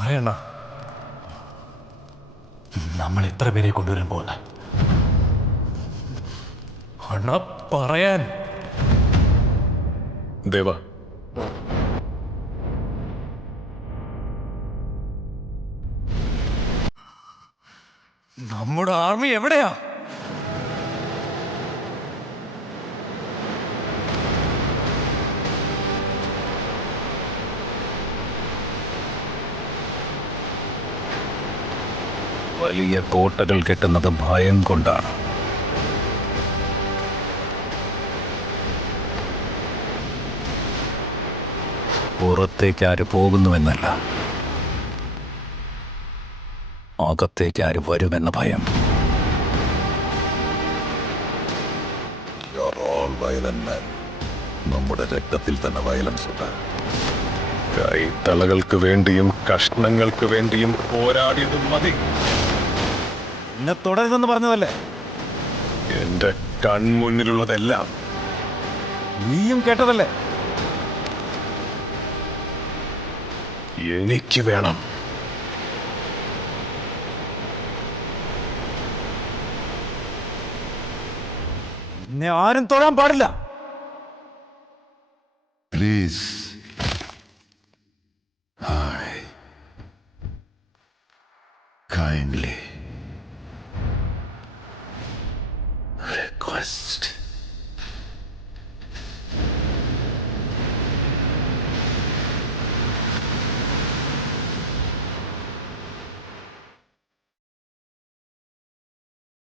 പറയണ നമ്മൾ എത്ര പേരെ കൊണ്ടുവരാൻ പോകുന്ന അണ്ണ പറയാൻ ദേവ നമ്മുടെ ആർമി എവിടെയാ? വലിയ കോട്ടകൾ കെട്ടുന്നത് ഭയം കൊണ്ടാണ്. പുറത്തേക്ക് ആര് പോകുന്നുവെന്നല്ല, അകത്തേക്ക് ആര് വരുമെന്ന ഭയം. നമ്മുടെ രക്തത്തിൽ തന്നെ വയലൻസ് ഉണ്ട്. കൈത്തളകൾക്ക് വേണ്ടിയും കഷ്ണങ്ങൾക്ക് വേണ്ടിയും പോരാടിയത് മതി. എന്നെ തുടരുതെന്ന് പറഞ്ഞതല്ലേ? എന്റെ കൺമുന്നിലുള്ളതെല്ലാം നീയും കേട്ടതല്ലേ? എനിക്ക് വേണം. എന്നെ ആരും തൊഴാൻ പാടില്ല. Please. I kindly request.